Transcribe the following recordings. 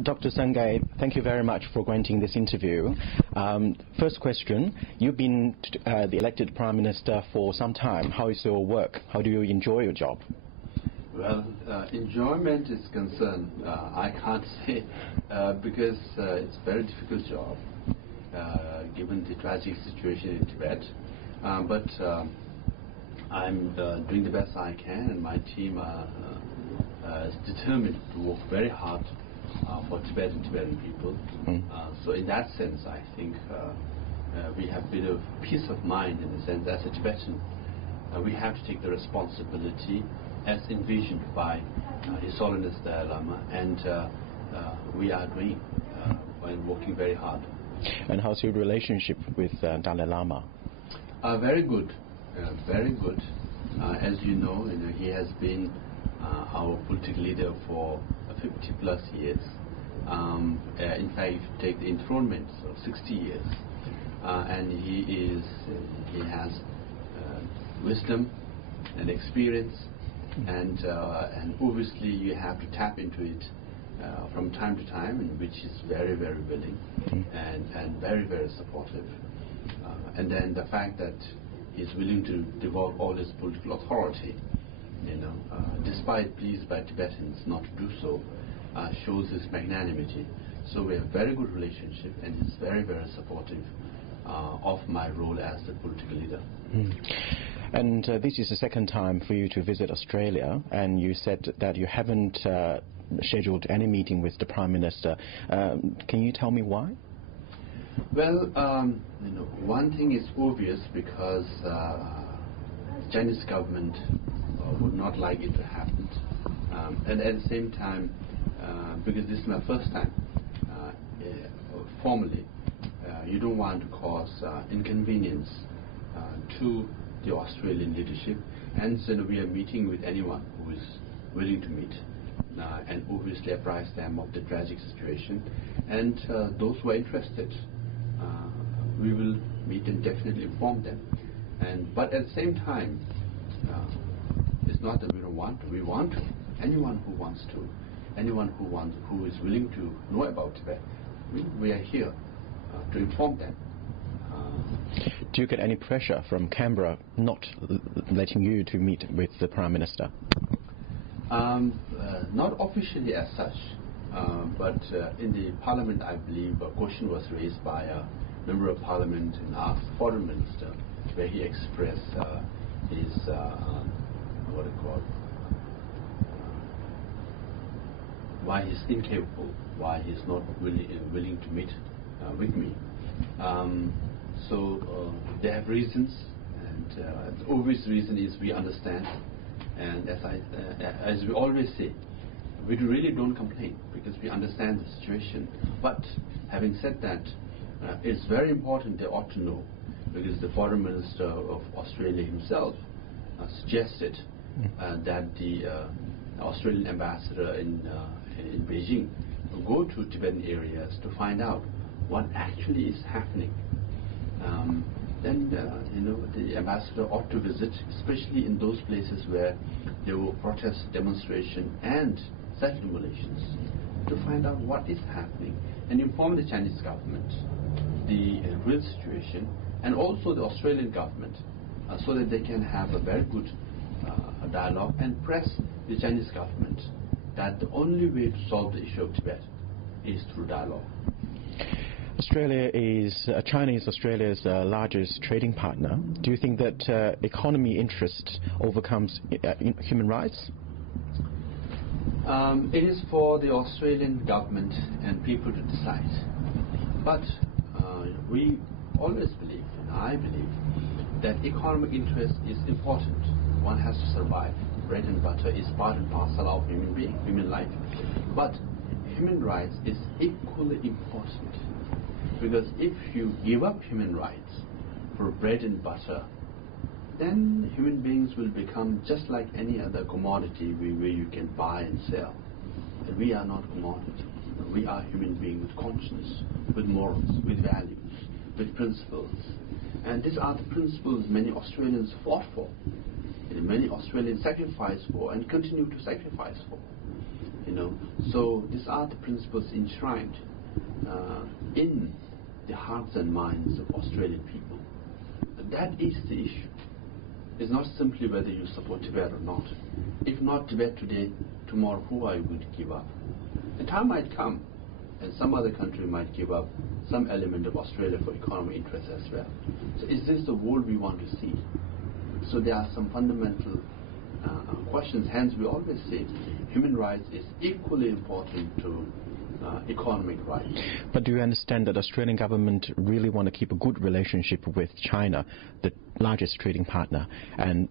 Dr. Sangay, thank you very much for granting this interview. First question, you've been the elected Prime Minister for some time. How is your work? How do you enjoy your job? Well, enjoyment is concerned. I can't say because it's a very difficult job given the tragic situation in Tibet. But I'm doing the best I can, and my team is determined to work very hard for Tibet and Tibetan people. So in that sense, I think we have a bit of peace of mind in the sense as a Tibetan, we have to take the responsibility as envisioned by His Holiness Dalai Lama, and we are doing and working very hard. And how's your relationship with Dalai Lama? Very good, very good. As you know, he has been our political leader for 50 plus years. In fact, if you take the enthronement of 60 years, and he has wisdom and experience, and obviously you have to tap into it from time to time, and which is very, very willing and very, very supportive. And then the fact that he's willing to devote all his political authority, despite pleas by Tibetans not to do so, shows his magnanimity. So we have a very good relationship, and he's very, very supportive of my role as the political leader. And this is the second time for you to visit Australia, and you said that you haven't scheduled any meeting with the Prime Minister. Can you tell me why? Well, one thing is obvious, because the Chinese government would not like it to happen, and at the same time, because this is my first time formally, you don't want to cause inconvenience to the Australian leadership, and so we are meeting with anyone who is willing to meet, and obviously apprise them of the tragic situation, and those who are interested, we will meet and definitely inform them. But at the same time, it's not that we don't want to. We want to. Anyone who wants to, who is willing to know about Tibet, we are here to inform them. Do you get any pressure from Canberra not letting you to meet with the Prime Minister? Not officially as such, but in the Parliament, I believe a question was raised by a member of Parliament and asked the Foreign Minister, where he expressed his why he's incapable, why he's not willing to meet with me. So they have reasons, and the obvious reason is we understand. And as we always say, we really don't complain because we understand the situation. But having said that, it's very important they ought to know, because the Foreign Minister of Australia himself suggested that the Australian ambassador in Beijing go to Tibetan areas to find out what actually is happening. Then the ambassador ought to visit, especially in those places where there were protests, demonstration, and self-immolations, to find out what is happening and inform the Chinese government the real situation, and also the Australian government, so that they can have a very good dialogue and press the Chinese government that the only way to solve the issue of Tibet is through dialogue. China is Australia's largest trading partner. Do you think that economy interest overcomes human rights? It is for the Australian government and people to decide. But we always believe, and I believe, that economic interest is important. One has to survive. Bread and butter is part and parcel of human life. But human rights is equally important. Because if you give up human rights for bread and butter, then human beings will become just like any other commodity where you can buy and sell. And we are not commodity. We are human beings with conscience, with morals, with values, with principles. And these are the principles many Australians fought for, and many Australians sacrificed for and continue to sacrifice for. So these are the principles enshrined in the hearts and minds of Australian people. That is the issue. It's not simply whether you support Tibet or not. If not Tibet today, tomorrow who are you going to give up? The time might come and some other country might give up some element of Australia for economic interests as well. So is this the world we want to see? So there are some fundamental questions. Hence we always say human rights is equally important to economic rights. But do you understand that the Australian government really want to keep a good relationship with China, the largest trading partner, and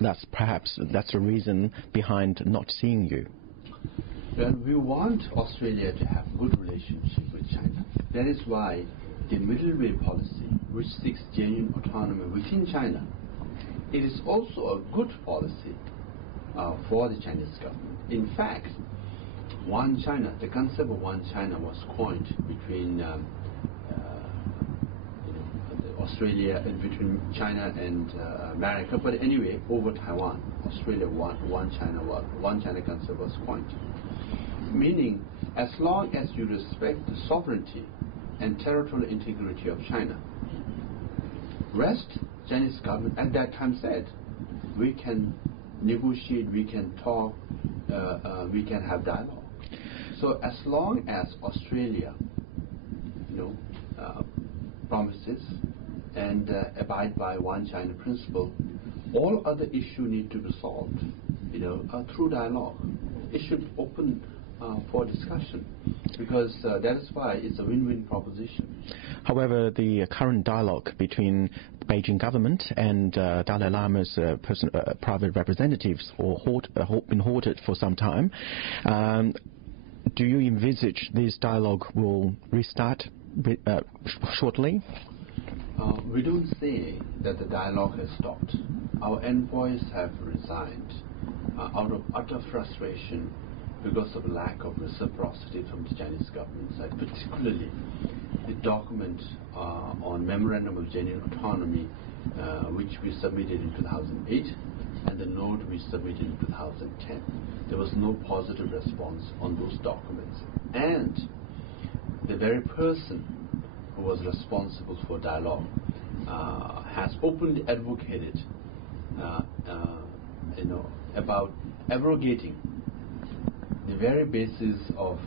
that's the reason behind not seeing you? Well, we want Australia to have good relationship with China. That is why the middle way policy, which seeks genuine autonomy within China, it is also a good policy for the Chinese government. In fact, One China, the concept of One China was coined between Australia and between China and America, but anyway, over Taiwan, Australia, One China concept was coined. Meaning, as long as you respect the sovereignty and territorial integrity of China, rest Chinese government at that time said, we can negotiate, we can talk, we can have dialogue. So as long as Australia, promises and abide by One China principle, all other issues need to be solved, through dialogue. It should open for discussion, because that is why it's a win-win proposition. However, the current dialogue between Beijing government and Dalai Lama's private representatives been halted for some time. Do you envisage this dialogue will restart shortly? We don't say that the dialogue has stopped. Our envoys have resigned out of utter frustration because of lack of reciprocity from the Chinese government side, particularly the document on Memorandum of Genuine Autonomy, which we submitted in 2008, and the note we submitted in 2010. There was no positive response on those documents. And the very person who was responsible for dialogue has openly advocated about abrogating the very basis of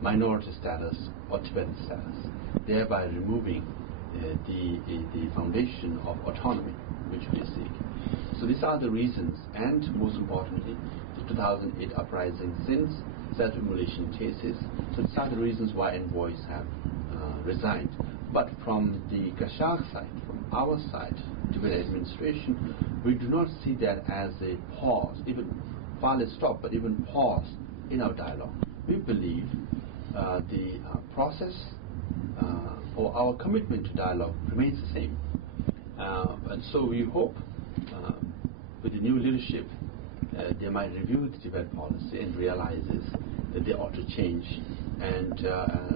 minority status or Tibetan status, thereby removing the foundation of autonomy which we seek. So these are the reasons, and most importantly, the 2008 uprising since self-immolation cases. So these are the reasons why envoys have resigned. But from the Kashag side, from our side, Tibetan administration, we do not see that as a pause, even far less stop, but even pause in our dialogue. We believe the process or our commitment to dialogue remains the same. And so we hope with the new leadership they might review the Tibet policy and realizes that they ought to change and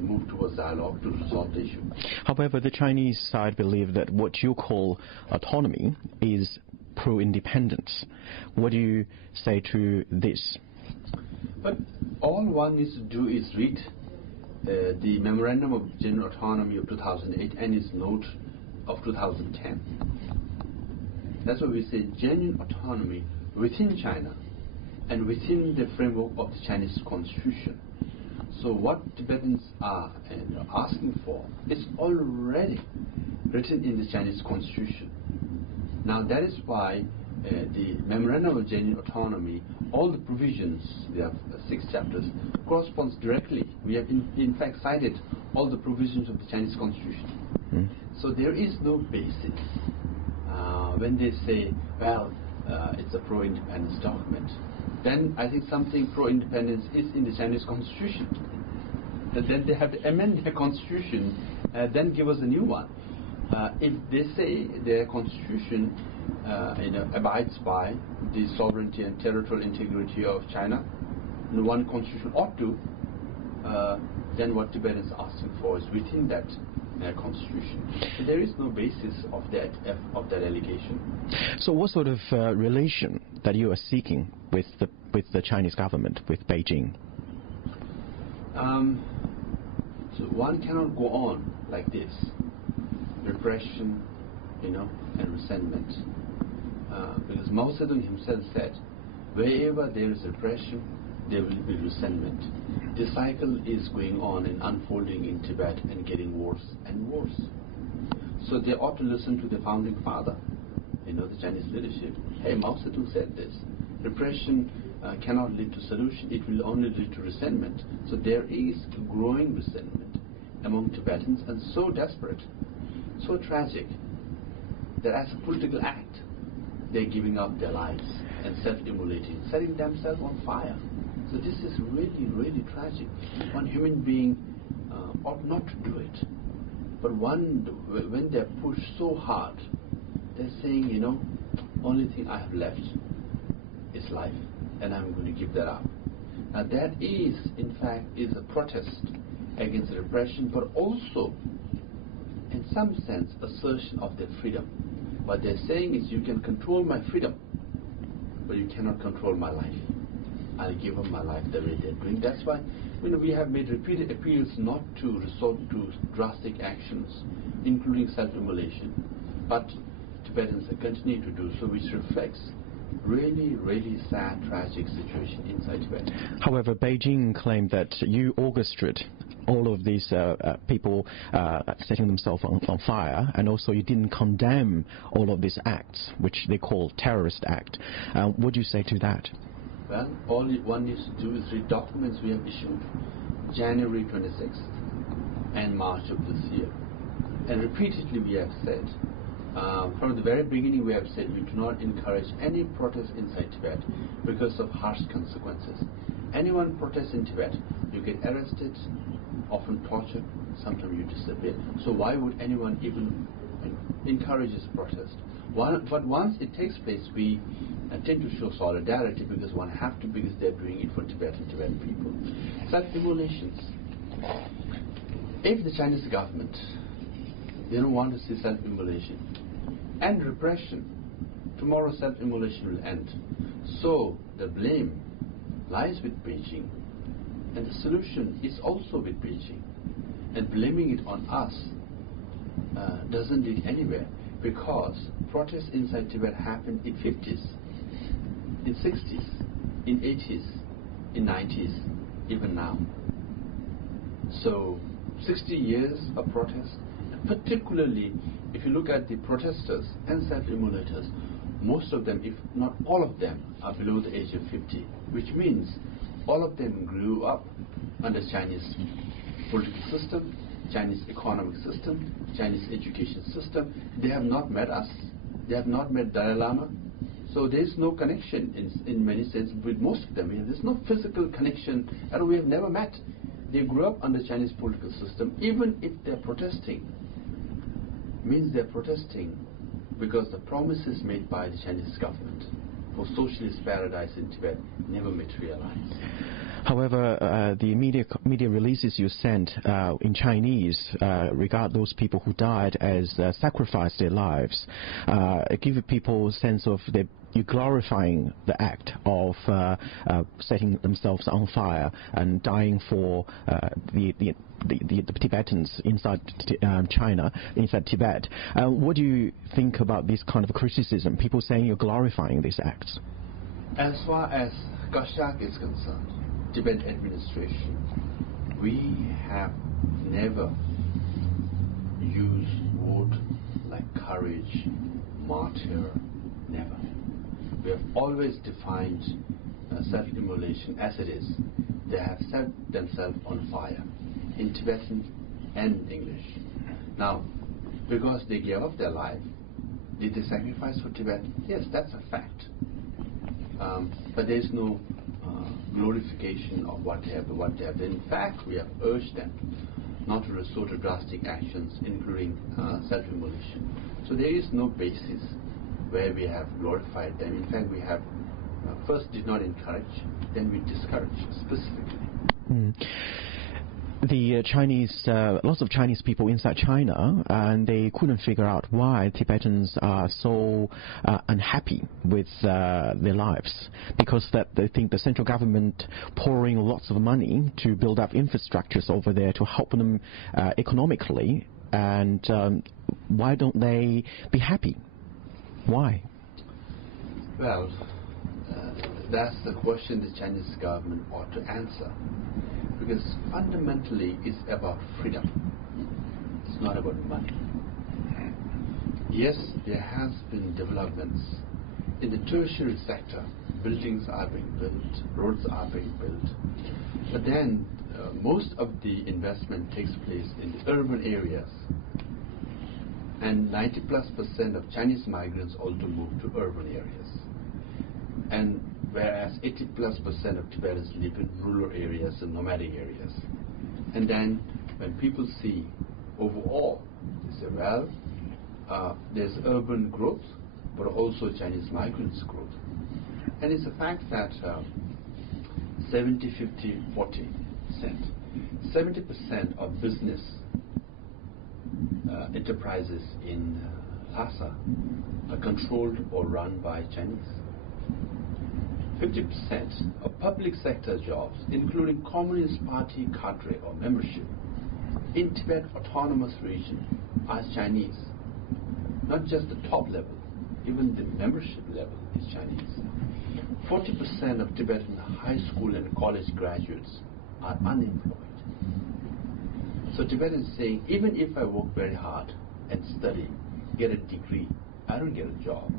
move towards dialogue to resolve the issue. However, the Chinese side believe that what you call autonomy is pro-independence. What do you say to this? But all one needs to do is read the Memorandum of General Autonomy of 2008 and its note of 2010. That's why we say genuine autonomy within China and within the framework of the Chinese constitution. So what Tibetans are asking for is already written in the Chinese constitution. Now that is why the Memorandum of Genuine Autonomy, all the provisions, we have 6 chapters, corresponds directly. We have in fact cited all the provisions of the Chinese constitution. So there is no basis when they say, well, it's a pro-independence document. Then I think something pro-independence is in the Chinese constitution. Then they have to amend their constitution, then give us a new one. If they say their constitution abides by the sovereignty and territorial integrity of China, and one constitution ought to, then what Tibet is asking for is within that constitution. So there is no basis of that allegation. So what sort of relation that you are seeking with the Chinese government, with Beijing? So one cannot go on like this. Repression, and resentment. Because Mao Zedong himself said, wherever there is repression, there will be resentment. The cycle is going on and unfolding in Tibet and getting worse and worse. So they ought to listen to the founding father, the Chinese leadership. Hey, Mao Zedong said this. Repression cannot lead to solution. It will only lead to resentment. So there is growing resentment among Tibetans, and so desperate, so tragic, that as a political act, they're giving up their lives and self-immolating, setting themselves on fire. So this is really, really tragic. One human being ought not to do it. But when they're pushed so hard, they're saying, only thing I have left is life, and I'm going to give that up. Now that is, in fact, is a protest against repression, but also, in some sense, assertion of their freedom. What they're saying is, you can control my freedom, but you cannot control my life. I'll give up my life the way they're doing. That's why we have made repeated appeals not to resort to drastic actions, including self-immolation. But Tibetans are continuing to do so, which reflects really, really sad, tragic situation inside Tibet. However, Beijing claimed that you orchestrated all of these people setting themselves on fire, and also you didn't condemn all of these acts, which they call terrorist act. What do you say to that? Well, all one needs to do is read documents we have issued January 26th and March of this year. And repeatedly we have said, from the very beginning we have said, we do not encourage any protest inside Tibet because of harsh consequences. Anyone protests in Tibet, you get arrested, often tortured, sometimes you disappear. So why would anyone even encourage this protest? But once it takes place, we tend to show solidarity, because one have to, because they're doing it for Tibetan people. Self-immolations. If the Chinese government, they don't want to see self-immolation and repression, tomorrow self-immolation will end. So the blame lies with Beijing, and the solution is also with Beijing. And blaming it on us doesn't lead anywhere, because protests inside Tibet happened in 50s, in 60s, in 80s, in 90s, even now. So 60 years of protest, particularly if you look at the protesters and self-immolators, most of them, if not all of them, are below the age of 50, which means all of them grew up under Chinese political system, Chinese economic system, Chinese education system. They have not met us. They have not met Dalai Lama. So there is no connection in many senses with most of them. There's no physical connection at all. We have never met. They grew up under Chinese political system. Even if they're protesting, means they're protesting because the promises made by the Chinese government for socialist paradise in Tibet never materialized. However, the media releases you sent in Chinese regard those people who died as sacrificed their lives. Give people a sense of you glorifying the act of setting themselves on fire and dying for the Tibetans inside China, inside Tibet. What do you think about this kind of criticism? People saying you're glorifying these acts. As far as Kashak is concerned, Tibet administration, we have never used word like courage, martyr, never. We have always defined self-immolation as it is. They have set themselves on fire, in Tibetan and English. Now, because they gave up their life, did they sacrifice for Tibet? Yes, that's a fact. But there is no glorification of what they have done. In fact, we have urged them not to resort to drastic actions, including self-immolation. So there is no basis where we have glorified them. In fact, we have first did not encourage, then we discourage specifically. the Chinese, lots of Chinese people inside China, and they couldn't figure out why Tibetans are so unhappy with their lives, because that they think the central government pouring lots of money to build up infrastructures over there to help them economically, and why don't they be happy? Why? Well, that's the question the Chinese government ought to answer. Because fundamentally it's about freedom. It's not about money. Yes, there has been developments in the tertiary sector. Buildings are being built, roads are being built. But then most of the investment takes place in the urban areas. And 90+% of Chinese migrants also move to urban areas. And whereas 80+% of Tibetans live in rural areas and nomadic areas. And then when people see overall, they say, well, there's urban growth, but also Chinese migrants growth. And it's a fact that 70, 50, 40%. 70% of business enterprises in Lhasa are controlled or run by Chinese. 50% of public sector jobs, including Communist Party cadre or membership, in Tibet Autonomous Region are Chinese. Not just the top level, even the membership level is Chinese. 40% of Tibetan high school and college graduates are unemployed. So Tibetans saying, even if I work very hard and study, get a degree, I don't get a job.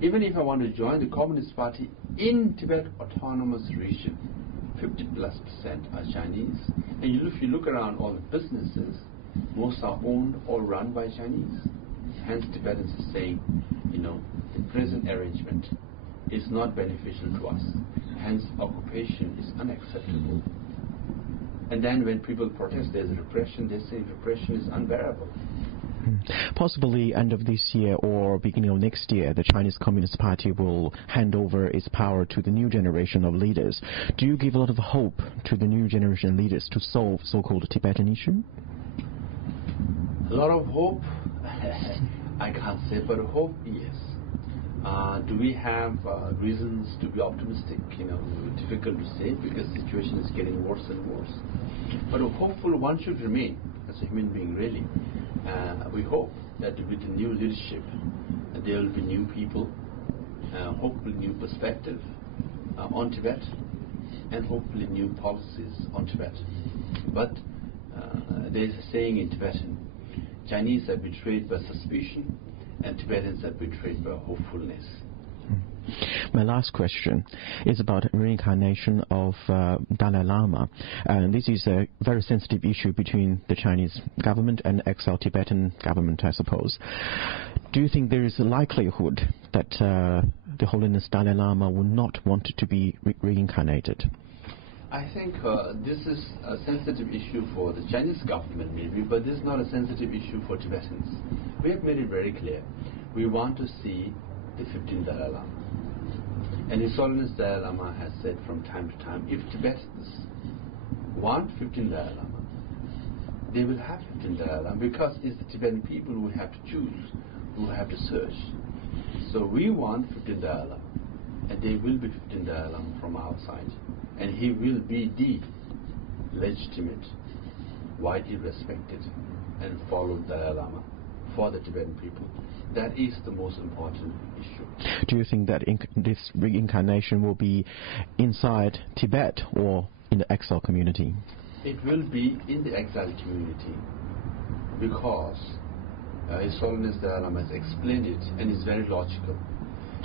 Even if I want to join the Communist Party in Tibet Autonomous Region, 50+% are Chinese. And if you look around all the businesses, most are owned or run by Chinese. Hence Tibetans are saying, the present arrangement is not beneficial to us. Hence occupation is unacceptable. And then when people protest, there's repression, they say repression is unbearable. Possibly end of this year or beginning of next year, the Chinese Communist Party will hand over its power to the new generation of leaders. Do you give a lot of hope to the new generation leaders to solve so-called Tibetan issue? A lot of hope? I can't say, but hope, yes. Do we have reasons to be optimistic? Difficult to say because the situation is getting worse and worse. But hopeful one should remain as a human being, really. We hope that with the new leadership, there will be new people, hopefully new perspective on Tibet, and hopefully new policies on Tibet. But there's a saying in Tibetan, Chinese are betrayed by suspicion, and Tibetans are betrayed by hopefulness. My last question is about reincarnation of Dalai Lama. And this is a very sensitive issue between the Chinese government and Exile Tibetan government, I suppose. Do you think there is a likelihood that the Holiness Dalai Lama will not want to be reincarnated? I think this is a sensitive issue for the Chinese government maybe, but this is not a sensitive issue for Tibetans. We have made it very clear. We want to see the 15th Dalai Lama. And His Holiness Dalai Lama has said from time to time, if Tibetans want 15th Dalai Lama, they will have 15th Dalai Lama because it's the Tibetan people who have to choose, who have to search. So we want 15th Dalai Lama, and there will be 15th Dalai Lama from our side. And he will be the legitimate, widely respected and followed Dalai Lama for the Tibetan people. That is the most important issue. Do you think that this reincarnation will be inside Tibet or in the exile community? It will be in the exile community because His Holiness Dalai Lama has explained it and it's very logical.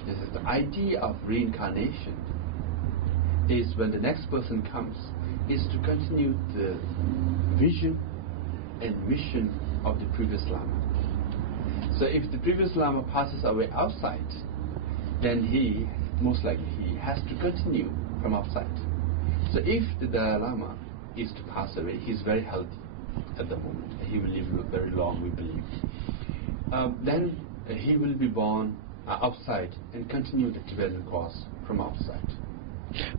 This is the idea of reincarnation is when the next person comes is to continue the vision and mission of the previous Lama. So if the previous Lama passes away outside, then he, most likely, he has to continue from outside. So if the Dalai Lama is to pass away, he's very healthy at the moment. He will live very long, we believe. Then he will be born outside and continue the Tibetan course from outside.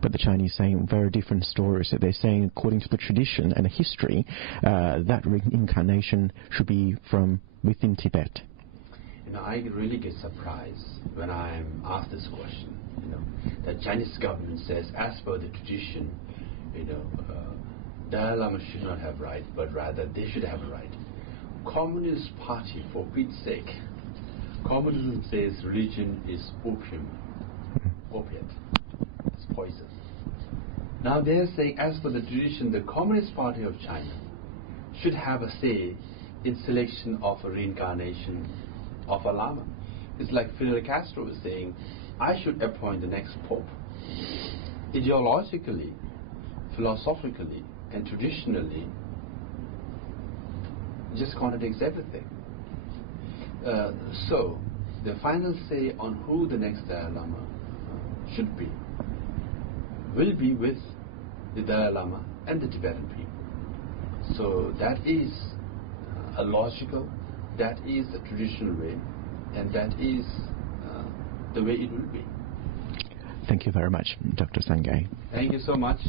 But the Chinese saying very different stories. They're saying, according to the tradition and the history, that reincarnation should be from within Tibet. I really get surprised when I'm asked this question. The Chinese government says, as per the tradition, Dalai Lama should not have right, but rather they should have a right. Communist Party, for Pete's sake, communism says religion is opiate, it's poison. Now they're saying, as per the tradition, the Communist Party of China should have a say in selection of a reincarnation of a Lama. It's like Fidel Castro is saying, I should appoint the next pope. Ideologically, philosophically, and traditionally, it just contradicts everything. So, the final say on who the next Dalai Lama should be will be with the Dalai Lama and the Tibetan people. So that is a logical, that is a traditional way, and that is the way it will be. Thank you very much, Dr. Sangay. Thank you so much.